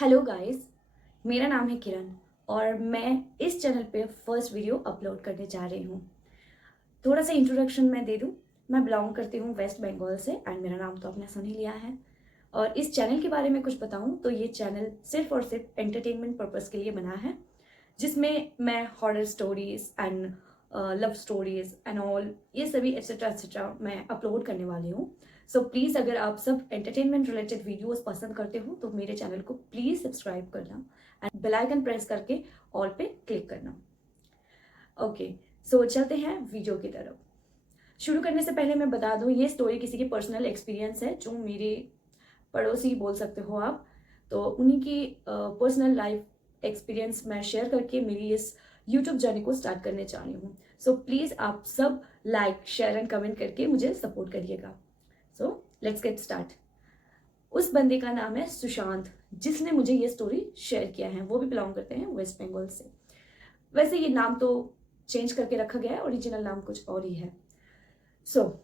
Hello guys, मेरा नाम है किरण और मैं इस चैनल पे फर्स्ट वीडियो अपलोड करने जा रही हूँ। थोड़ा सा इंट्रोडक्शन मैं दे दूँ। मैं बिलोंग करती हूँ वेस्ट बंगाल से एंड मेरा नाम तो आपने सुन ही लिया है। और इस चैनल के बारे में कुछ बताऊँ तो ये चैनल सिर्फ और सिर्फ एंटरटेनमेंट पर्पज़ के लिए बना है, जिसमें मैं horror stories and love stories and all ये सभी एक्सेट्रा मैं अपलोड करने वाली हूँ। सो प्लीज़ अगर आप सब एंटरटेनमेंट रिलेटेड वीडियोस पसंद करते हो तो मेरे चैनल को प्लीज़ सब्सक्राइब करना एंड बेल आइकन प्रेस करके ऑल पे क्लिक करना। ओके, सो चलते हैं वीडियो की तरफ। शुरू करने से पहले मैं बता दूं, ये स्टोरी किसी की पर्सनल एक्सपीरियंस है, जो मेरे पड़ोसी बोल सकते हो आप। तो उन्हीं की पर्सनल लाइफ एक्सपीरियंस मैं शेयर करके मेरी इस यूट्यूब जर्नी को स्टार्ट करने जा रही हूँ। सो प्लीज़ आप सब लाइक शेयर एंड कमेंट करके मुझे सपोर्ट करिएगा। So let's get start. उस बंदे का नाम है सुशांत, जिसने मुझे ये स्टोरी शेयर किया है। वो भी बिलोंग करते हैं वेस्ट बंगाल से। वैसे ये नाम तो चेंज करके रखा गया है, ओरिजिनल नाम कुछ और ही है। सो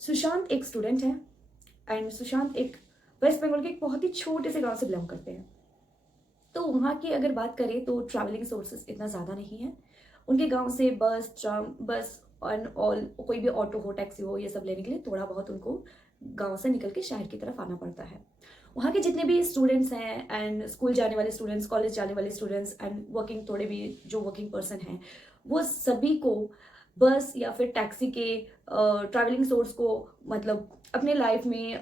सुशांत एक स्टूडेंट है एंड सुशांत एक वेस्ट बंगाल के एक बहुत ही छोटे से गांव से बिलोंग करते हैं। तो वहाँ की अगर बात करें तो ट्रैवलिंग सोर्सेस इतना ज़्यादा नहीं है। उनके गांव से बस, ट्राम, बस एंड ऑल, कोई भी ऑटो हो, टैक्सी हो, ये सब लेने के लिए थोड़ा बहुत उनको गांव से निकल के शहर की तरफ आना पड़ता है। वहाँ के जितने भी स्टूडेंट्स हैं एंड स्कूल जाने वाले स्टूडेंट्स, कॉलेज जाने वाले स्टूडेंट्स एंड वर्किंग, थोड़े भी जो वर्किंग पर्सन हैं, वो सभी को बस या फिर टैक्सी के ट्रैवलिंग सोर्स को मतलब अपने लाइफ में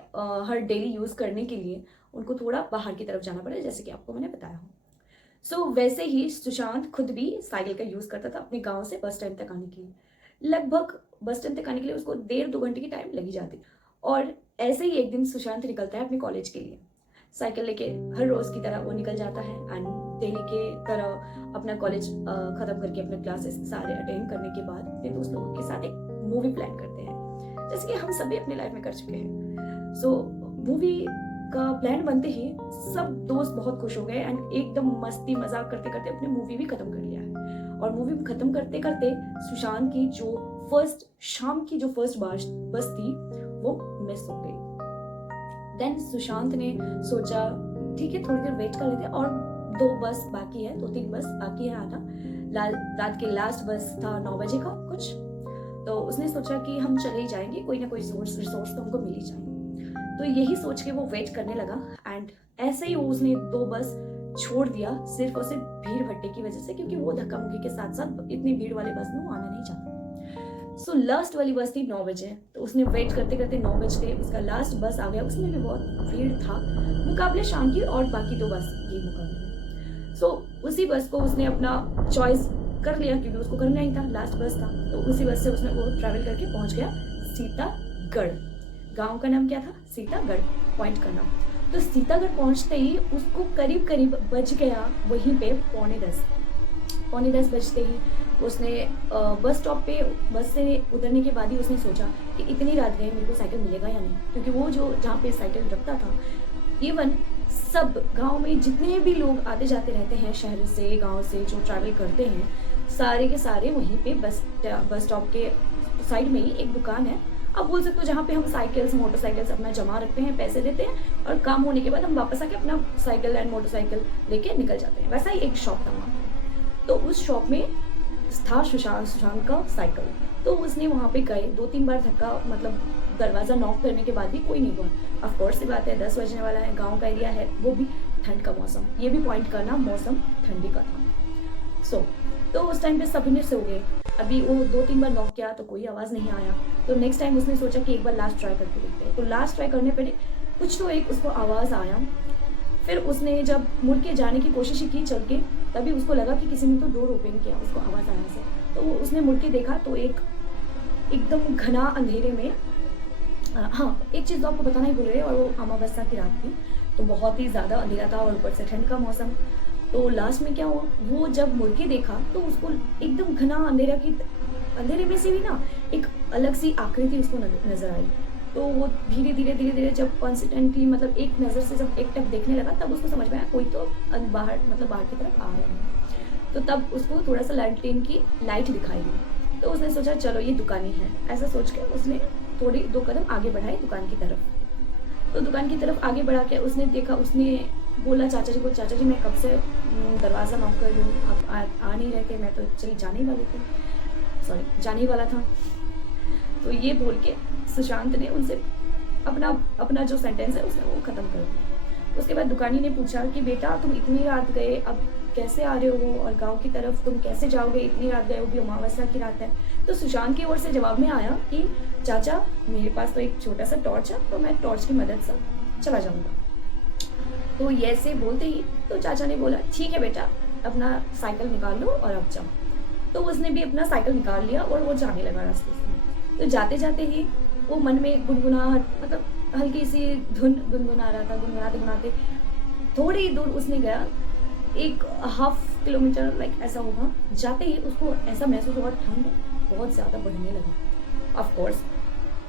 हर डेली यूज़ करने के लिए उनको थोड़ा बाहर की तरफ जाना पड़ा, जैसे कि आपको मैंने बताया हो। सो वैसे ही सुशांत खुद भी साइकिल का यूज़ करता था अपने गांव से बस स्टैंड तक आने के लिए। लगभग बस स्टैंड तक आने के लिए उसको 1.5-2 घंटे की टाइम लगी जाती। और ऐसे ही एक दिन सुशांत निकलता है अपने कॉलेज के लिए। साइकिल लेके हर रोज़ की तरह वो निकल जाता है एंड डेली के तरह अपना कॉलेज ख़त्म करके अपने क्लासेस सारे अटेंड करने के बाद अपने दोस्त लोगों के साथ एक मूवी प्लान करते हैं, जैसे कि हम सभी अपने लाइफ में कर चुके हैं। सो मूवी का प्लान बनते ही सब दोस्त बहुत खुश हो गए एंड एकदम मस्ती मजाक करते करते अपने मूवी भी खत्म कर लिया है। और मूवी खत्म करते करते सुशांत की जो फर्स्ट शाम की जो फर्स्ट बस थी वो मिस हो गई। देन सुशांत ने सोचा ठीक है, थोड़ी देर वेट कर लेते हैं, और 2-3 बस बाकी है आना। रात के लास्ट बस था 9 बजे का कुछ। तो उसने सोचा कि हम चले ही जाएंगे, कोई ना कोई रिसोर्स तो हमको मिल ही जाएंगे। तो यही सोच के वो वेट करने लगा एंड ऐसे ही उसने 2 बस छोड़ दिया, सिर्फ और सिर्फ भीड़ भट्टे की वजह से, क्योंकि वो धक्का मुक्की के साथ साथ इतनी भीड़ वाले बस में वो आना नहीं चाहता। सो लास्ट वाली बस थी 9 बजे। तो उसने वेट करते करते 9 बजे उसका लास्ट बस आ गया। उसमें भी बहुत भीड़ था मुकाबले शाम की और बाकी 2 बस के मुकाबले। सो उसी बस को उसने अपना चॉइस कर लिया, क्योंकि उसको करना ही था, लास्ट बस था। तो उसी बस से उसने वो ट्रैवल करके पहुंच गया सीतागढ़। गांव का नाम क्या था? सीतागढ़, पॉइंट का नाम। तो सीतागढ़ पहुंचते ही उसको करीब करीब बज गया वहीं पे 9:45 बजते ही उसने बस स्टॉप पे बस से उतरने के बाद ही उसने सोचा कि इतनी रात गए, मेरे को साइकिल मिलेगा या नहीं, क्योंकि वो जो जहाँ पे साइकिल रखता था, इवन सब गांव में जितने भी लोग आते जाते रहते हैं शहर से गांव से जो ट्रैवल करते हैं, सारे के सारे वहीं पे बस स्टॉप के साइड में ही एक दुकान है, आप बोल सकते हो, जहाँ पे हम साइकिल्स मोटरसाइकिल्स अपना जमा रखते हैं, पैसे देते हैं और काम होने के बाद हम वापस आके अपना साइकिल एंड मोटरसाइकिल लेके निकल जाते हैं। वैसा ही एक शॉप था वहाँ पे। तो उस शॉप में था सुशांत का साइकिल। तो उसने वहाँ पे गए, 2-3 बार धक्का मतलब दरवाज़ा नॉक करने के बाद भी कोई नहीं हुआ। ऑफकोर्स सी बात है, 10 बजने वाला है, गाँव का एरिया है, वो भी ठंड का मौसम, ये भी पॉइंट करना, मौसम ठंडी का था। सो तो उस टाइम पे सभी सो गए। अभी वो 2-3 बार नॉक किया तो कोई आवाज़ नहीं आया। तो नेक्स्ट टाइम उसने सोचा कि एक बार लास्ट ट्राई करके देखते हैं। तो लास्ट ट्राई करने पर कुछ तो एक उसको आवाज़ आया। फिर उसने जब मुड़ के जाने की कोशिश की चल के, तभी उसको लगा कि किसी ने तो डोर ओपन किया उसको आवाज़ आने से। तो उसने मुड़ के देखा तो एकदम घना अंधेरे में, हाँ एक चीज़ तो आपको बताना ही भूल रहे, और वो अमावस्या की रात थी, तो बहुत ही ज़्यादा अंधेरा था और ऊपर से ठंड का मौसम। तो लास्ट में क्या हुआ, वो जब मुड़ के देखा तो उसको एकदम घना अंधेरे में से भी ना एक अलग सी आकृति उसको नजर आई। तो वो धीरे धीरे जब कॉन्सिस्टेंटली मतलब एक नज़र से जब एक टक देखने लगा, तब उसको समझ में आया कोई तो बाहर की तरफ आ रहे हैं। तो तब उसको थोड़ा सा लैंटर्न की लाइट दिखाई दी। तो उसने सोचा चलो ये दुकान ही है, ऐसा सोच के उसने थोड़ी 2 कदम आगे बढ़ाए दुकान की तरफ। तो दुकान की तरफ आगे बढ़ा के उसने देखा, उसने बोला चाचा जी को, चाचा जी मैं कब से दरवाज़ा नॉक कर रही हूँ, आप आ नहीं रहे थे, मैं तो चली जाने ही वाली थी, सॉरी जाने ही वाला था। तो ये बोल के सुशांत ने उनसे अपना अपना जो सेंटेंस है उसने वो ख़त्म कर दिया। उसके बाद दुकानी ने पूछा कि बेटा तुम इतनी रात गए, अब कैसे आ रहे हो, और गाँव की तरफ तुम कैसे जाओगे, इतनी रात गए, वो भी अमावस्या की रात है। तो सुशांत की ओर से जवाब में आया कि चाचा मेरे पास तो एक छोटा सा टॉर्च है, तो मैं टॉर्च की मदद से चला जाऊँगा। तो ये ऐसे बोलते ही तो चाचा ने बोला ठीक है बेटा, अपना साइकिल निकाल लो और अब जाओ। तो उसने भी अपना साइकिल निकाल लिया और वो जाने लगा रास्ते से। तो जाते जाते ही वो मन में गुनगुनाहट, मतलब हल्की सी धुन गुनगुना रहा था। गुनगुनाते गुनगुनाते थोड़ी दूर उसने गया, एक हाफ किलोमीटर लाइक ऐसा होगा। जाते ही उसको ऐसा महसूस हुआ ठंड बहुत ज़्यादा बढ़ने लगा। ऑफ कोर्स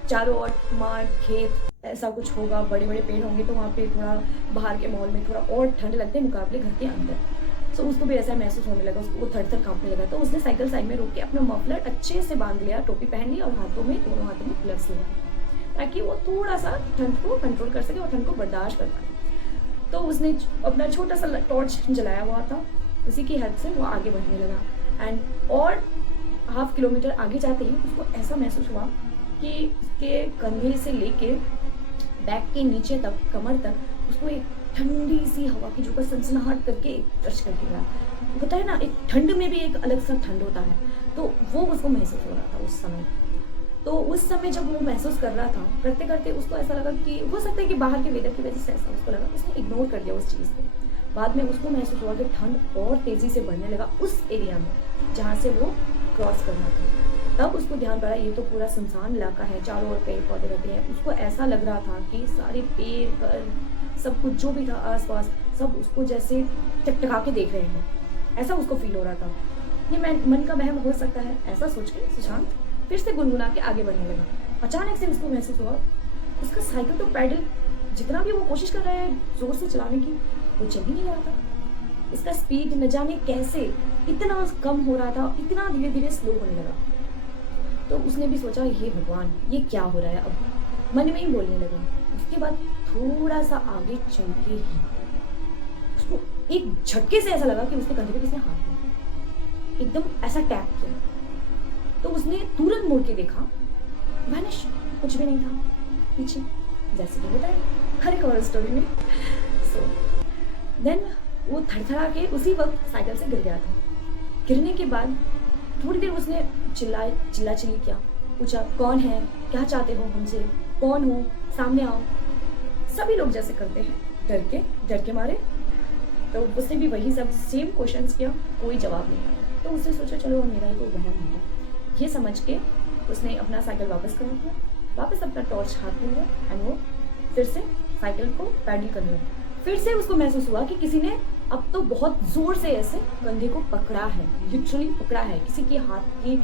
चारों ओर माठ खेत ऐसा कुछ होगा, बड़े बड़े पेड़ होंगे, तो वहाँ पे थोड़ा बाहर के माहौल में थोड़ा और ठंड लगते हैं मुकाबले घर के अंदर। सो उसको भी ऐसा महसूस होने लगा, उसको वो थर थर काँपने लगा। तो उसने साइकिल साइड में रोक के अपना मफलर अच्छे से बांध लिया, टोपी पहन ली और दोनों हाथों में ग्लव्स लगाए, ताकि वो थोड़ा सा ठंड को कंट्रोल कर सके और ठंड को बर्दाश्त कर पाए। तो उसने अपना छोटा सा टॉर्च जलाया हुआ था, उसी की हेल्प से वो आगे बढ़ने लगा। एंड और हाफ किलोमीटर आगे जाते ही उसको ऐसा महसूस हुआ कि उसके कंधे से लेके बैक के नीचे तक, कमर तक, उसको एक ठंडी सी हवा की झोंका सनसनाहट करके टच करके गया। होता है ना, एक ठंड में भी एक अलग सा ठंड होता है, तो वो उसको महसूस हो रहा था उस समय। तो उस समय जब वो महसूस कर रहा था, करते करते उसको ऐसा लगा कि हो सकता है कि बाहर के वेदर की वजह से ऐसा उसको लगा, उसने इग्नोर कर दिया उस चीज़ को। बाद में उसको महसूस हुआ कि ठंड और तेज़ी से बढ़ने लगा उस एरिया में जहाँ से वो क्रॉस करना था। तब उसको ध्यान पड़ा ये तो पूरा सुनसान इलाका है, चारों ओर पेड़ पौधे रहते हैं। उसको ऐसा लग रहा था कि सारे पेड़ घर सब कुछ जो भी था आसपास, सब उसको जैसे टकटका के देख रहे हैं, ऐसा उसको फील हो रहा था। ये मन का वहम हो सकता है, ऐसा सोच के सुशांत फिर से गुनगुना के आगे बढ़ने लगा। अचानक से उसको महसूस हुआ उसका साइकिल तो पैडल जितना भी वो कोशिश कर रहा है जोर से चलाने की, वो चल ही नहीं रहा था। इसका स्पीड न जाने कैसे इतना कम हो रहा था, इतना धीरे धीरे स्लो होने लगा। तो उसने भी सोचा हे भगवान ये क्या हो रहा है, अब मन में ही बोलने लगा। उसके बाद थोड़ा सा आगे चल के ही उसको एक झटके से ऐसा लगा कि उसके कंधे पे किसने हाथ दिया, एकदम ऐसा टैप किया। तो उसने तुरंत मुड़ के देखा, वैनिश, कुछ भी नहीं था पीछे, जैसे कि बताया हर एक और स्टोरी में। सो देन वो थरथरा के उसी वक्त साइकिल से गिर गया था। गिरने के बाद थोड़ी देर उसने चिल्ला चिल्ली किया, पूछा कौन है, क्या चाहते हो हमसे, कौन हो, सामने आओ। सभी लोग जैसे करते हैं डर के मारे। तो उसने भी वही सब सेम क्वेश्चंस किया, कोई जवाब नहीं आया। तो उसने सोचा चलो मेरा ही कोई वहम होगा। ये समझ के उसने अपना साइकिल वापस करा दिया, वापस अपना टॉर्च हाथ में लिया एंड वो फिर से साइकिल को पैडल करने लगा। फिर से उसको महसूस हुआ कि किसी ने अब तो बहुत ज़ोर से ऐसे कंधे को पकड़ा है, लिटरली पकड़ा है। किसी के हाथ की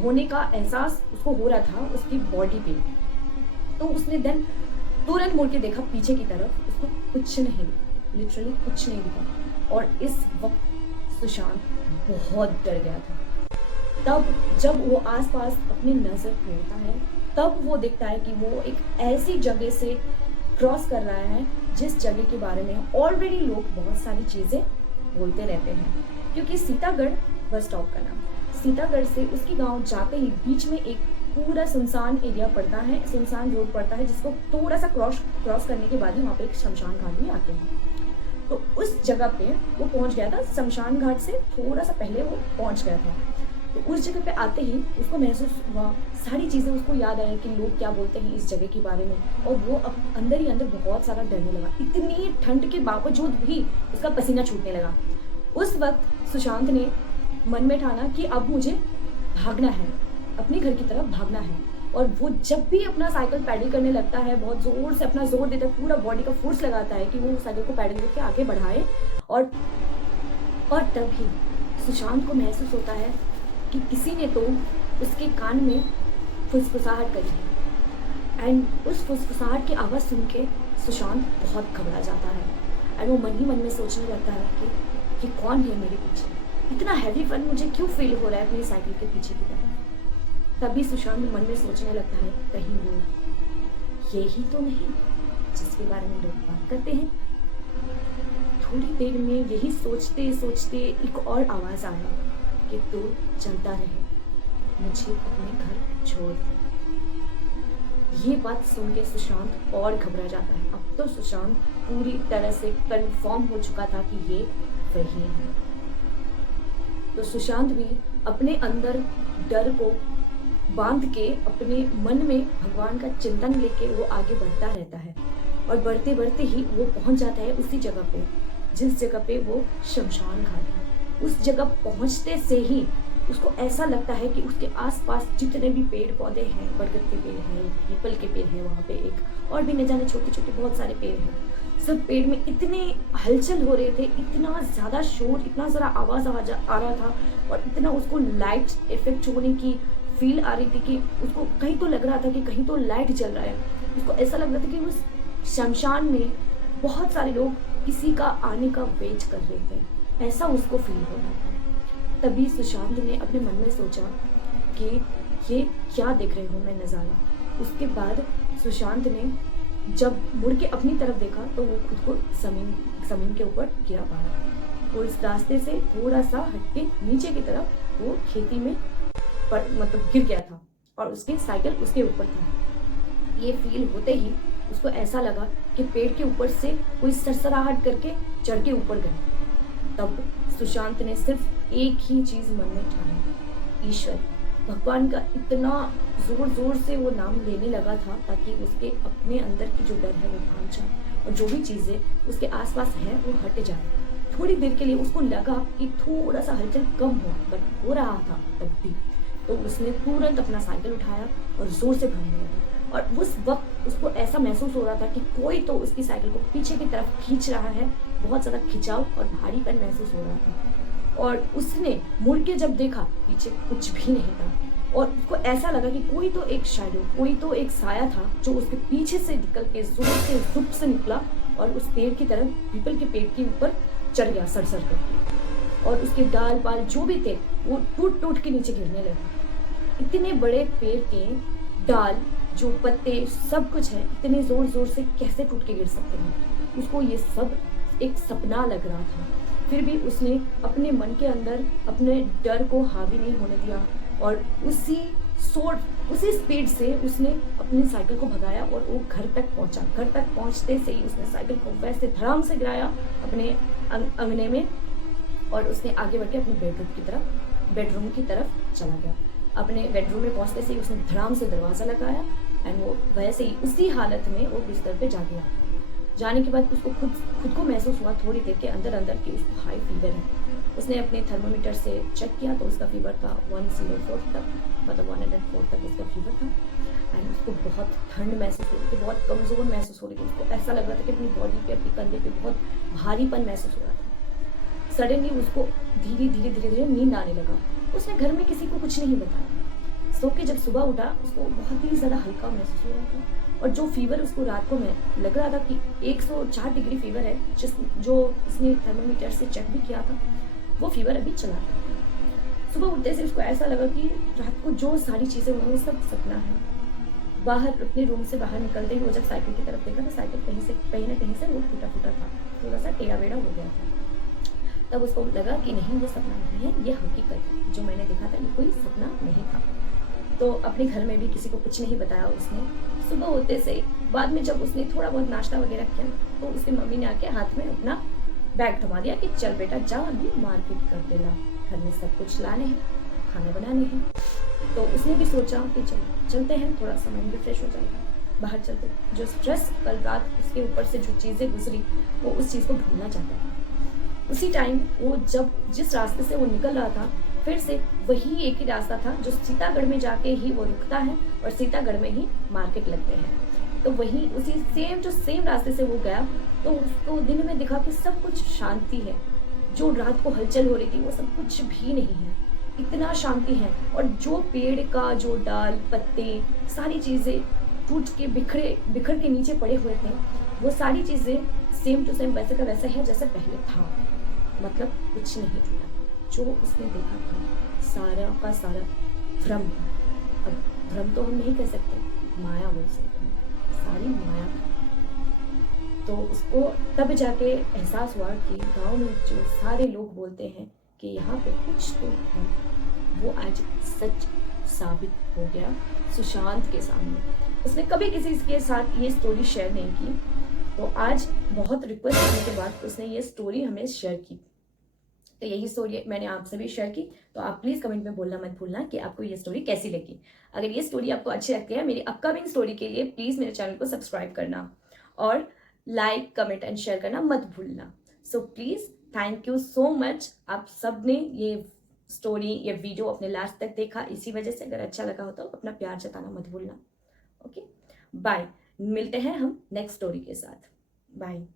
होने का एहसास उसको हो रहा था उसकी बॉडी पे। तो उसने देन तुरंत मुड़ के देखा पीछे की तरफ, उसको कुछ नहीं दिखा, लिटरली कुछ नहीं दिखा। और इस वक्त सुशांत बहुत डर गया था। तब जब वो आसपास अपनी नज़र फेरता है, तब वो देखता है कि वो एक ऐसी जगह से क्रॉस कर रहा है जिस जगह के बारे में ऑलरेडी लोग बहुत सारी चीज़ें बोलते रहते हैं। क्योंकि सीतागढ़ बस स्टॉप का नाम, सीतागढ़ से उसके गांव जाते ही बीच में एक पूरा सुनसान एरिया पड़ता है, सुनसान रोड पड़ता है, जिसको थोड़ा सा क्रॉस करने के बाद ही वहाँ पे एक शमशान घाट भी आते हैं। तो उस जगह पे वो पहुँच गया था, शमशान घाट से थोड़ा सा पहले वो पहुँच गया था। तो उस जगह पे आते ही उसको महसूस हुआ, सारी चीज़ें उसको याद आया कि लोग क्या बोलते हैं इस जगह के बारे में। और वो अब अंदर ही अंदर बहुत सारा डरने लगा। इतनी ठंड के बावजूद भी उसका पसीना छूटने लगा। उस वक्त सुशांत ने मन में ठाना कि अब मुझे भागना है, अपने घर की तरफ भागना है। और वो जब भी अपना साइकिल पैडल करने लगता है, बहुत ज़ोर से अपना जोर देता है, पूरा बॉडी का फोर्स लगाता है कि वो साइकिल को पैडल करके आगे बढ़ाए। और तभी सुशांत को महसूस होता है कि किसी ने तो उसके कान में फुसफुसाहट करी है। एंड उस फुसफुसाहट की आवाज़ सुन के सुशांत बहुत घबरा जाता है। एंड वो मन ही मन में सोचने लगता है कि कौन है मेरे पीछे, इतना हैवी फन मुझे क्यों फील हो रहा है अपनी साइकिल के पीछे की तरफ। तभी सुशांत मन में सोचने लगता है कहीं वो ये ही तो नहीं जिसके बारे में लोग बात करते हैं। थोड़ी देर में यही सोचते सोचते एक और आवाज़ आया कि तू चलता रहे, मुझे अपने घर छोड़ दे। ये बात सुन के सुशांत और घबरा जाता है। अब तो सुशांत पूरी तरह से कंफर्म हो चुका था कि ये वही है। तो सुशांत भी अपने अंदर डर को बांध के अपने मन में भगवान का चिंतन लेके वो आगे बढ़ता रहता है और बढ़ते बढ़ते ही वो पहुंच जाता है उसी जगह पे जिस जगह पे वो शमशान घाट है। उस जगह पहुंचते से ही उसको ऐसा लगता है कि उसके आसपास जितने भी पेड़ पौधे हैं, बरगद के पेड़ हैं, पीपल के पेड़ हैं, वहाँ पे एक और भी न जाने छोटे छोटे बहुत सारे पेड़ हैं, सब पेड़ में इतने हलचल हो रहे थे, इतना ज़्यादा शोर, इतना ज़रा आवाज़ आ रहा था और इतना उसको लाइट इफेक्ट होने की फील आ रही थी कि उसको कहीं तो लग रहा था कि कहीं तो लाइट जल रहा है। उसको ऐसा लग रहा था कि उस शमशान में बहुत सारे लोग किसी का आने का वेट कर रहे थे, ऐसा उसको फील हो रहा था। तभी सुशांत ने अपने मन में सोचा कि ये क्या देख रहे हो मैं नज़ारा। उसके बाद सुशांत ने जब मुड़ के अपनी तरफ देखा तो वो खुद को ज़मीन के ऊपर गिरा पाया। और उस रास्ते से थोड़ा सा हटके नीचे की तरफ वो खेती में मतलब गिर गया था और उसकी साइकिल उसके ऊपर था। ये फील होते ही उसको ऐसा लगा कि पेड़ के ऊपर से कोई सरसराहट करके चढ़ के ऊपर गया। तब सुशांत ने सिर्फ एक ही चीज मन में ठानी, ईश्वर। भगवान का इतना जोर जोर से वो नाम लेने लगा था ताकि उसके अपने अंदर की जो डर है वो भाग जाए और जो भी चीजें उसके आसपास है वो हट जाए। थोड़ी देर के लिए उसको लगा कि थोड़ा सा हलचल कम हुआ, बट हो रहा था तब भी। तो उसने तुरंत अपना साइकिल उठाया और जोर से भागने लगा। और उस वक्त उसको ऐसा महसूस हो रहा था कि कोई तो उसकी साइकिल को पीछे की तरफ खींच रहा है। बहुत ज़्यादा खिंचाव और भारीपन महसूस हो रहा था। और उसने मुड़ के जब देखा, पीछे कुछ भी नहीं था और उसको ऐसा लगा कि कोई तो एक शैडो, कोई तो एक साया था जो उसके पीछे से निकल के जोर से जुप से निकला और उस पेड़ की तरफ, पीपल के पेड़ के ऊपर चढ़ गया सर करके। और उसके डाल पाल जो भी थे वो टूट टूट के नीचे गिरने लगे। इतने बड़े पेड़ के डाल, जो पत्ते, सब कुछ है, इतने जोर जोर से कैसे टूट के गिर सकते हैं। उसको ये सब एक सपना लग रहा था। फिर भी उसने अपने मन के अंदर अपने डर को हावी नहीं होने दिया और उसी स्पीड से उसने अपनी साइकिल को भगाया और वो घर तक पहुंचा। घर तक पहुंचते से ही उसने साइकिल को वैसे धड़ाम से गिराया अपने अंगने में और उसने आगे बढ़ के अपने बेडरूम की तरफ चला गया। अपने बेडरूम में पहुंचते से ही उसने धड़ाम से दरवाज़ा लगाया एंड वो वैसे ही उसी हालत में वो बिस्तर पे जा गया। जाने के बाद उसको खुद को महसूस हुआ थोड़ी देर के अंदर कि उसको हाई फीवर है। उसने अपने थर्मोमीटर से चेक किया तो उसका फीवर था 104 तक, मतलब 104 तक उसका फीवर था। एंड उसको बहुत ठंड महसूस हो रही थी, बहुत कमज़ोर महसूस हो रही थी। उसको ऐसा लग रहा था कि अपनी बॉडी पे, अपने कंधे पे बहुत भारीपन महसूस हो रहा था। सडनली उसको धीरे नींद आने लगा। उसने घर में किसी को कुछ नहीं बताया। सो के जब सुबह उठा उसको बहुत ही ज़्यादा हल्का महसूस हो रहा था और जो फीवर उसको रात को लग रहा था कि 104 डिग्री फीवर है, जो उसने थर्मोमीटर से चेक भी किया था, वो फीवर अभी चला था। सुबह उठते से उसको ऐसा लगा कि रात को जो सारी चीज़ें हुई वो सब सपना है। बाहर अपने रूम से बाहर निकलते ही वो जब साइकिल की तरफ देखा तो साइकिल कहीं ना कहीं से वो टूटा था, थोड़ा सा टेढ़ा बेढ़ा हो गया था। तब उसको लगा कि नहीं, ये सपना नहीं है, ये हकीकत है। जो मैंने देखा था ये कोई सपना नहीं था। तो अपने घर में भी किसी को कुछ नहीं बताया उसने। सुबह होते से बाद में जब उसने थोड़ा बहुत नाश्ता वगैरह किया तो उसकी मम्मी ने आके हाथ में अपना बैग थमा दिया कि चल बेटा जा, अभी मार्केट कर देना, घर में सब कुछ लाने हैं, खाना बनाने हैं। तो उसने भी सोचा कि चलते हैं, थोड़ा सा माइंड भी फ्रेश हो जाएगा, बाहर चलते। जो स्ट्रेस कल रात उसके ऊपर से जो चीज़ें गुजरी वो उस चीज़ को भूलना चाहता था। उसी टाइम वो जिस रास्ते से वो निकल रहा था, फिर से वही एक ही रास्ता था जो सीतागढ़ में जाके ही वो रुकता है और सीतागढ़ में ही मार्केट लगते हैं। तो वही उसी सेम रास्ते से वो गया तो उसको दिन में दिखा कि सब कुछ शांति है। जो रात को हलचल हो रही थी वो सब कुछ भी नहीं है, इतना शांति है। और जो पेड़ का जो डाल, पत्ते, सारी चीज़ें टूट के बिखर के नीचे पड़े हुए थे, वो सारी चीज़ें सेम टू सेम वैसे का वैसा है जैसे पहले था। मतलब कुछ नहीं टूटा। जो उसने देखा था सारा का सारा भ्रम था। अब भ्रम तो हम नहीं कह सकते, माया बोल सकते हैं। सारी माया था। तो उसको तब जाके एहसास हुआ कि गांव में जो सारे लोग बोलते हैं कि यहाँ पे कुछ तो है, वो आज सच साबित हो गया सुशांत के सामने। उसने कभी किसी के साथ ये स्टोरी शेयर नहीं की, तो आज बहुत रिक्वेस्ट करने के बाद उसने ये स्टोरी हमें शेयर की। तो यही स्टोरी मैंने आपसे भी शेयर की। तो आप प्लीज़ कमेंट में बोलना मत भूलना कि आपको ये स्टोरी कैसी लगी। अगर ये स्टोरी आपको अच्छी लगती है, मेरी अपकमिंग स्टोरी के लिए प्लीज़ मेरे चैनल को सब्सक्राइब करना और लाइक कमेंट एंड शेयर करना मत भूलना। So please thank you so much, आप सब ने ये स्टोरी ये वीडियो अपने लास्ट तक देखा, इसी वजह से। अगर अच्छा लगा हो तो अपना प्यार जताना मत भूलना। Okay, bye. मिलते हैं हम नेक्स्ट स्टोरी के साथ। बाय।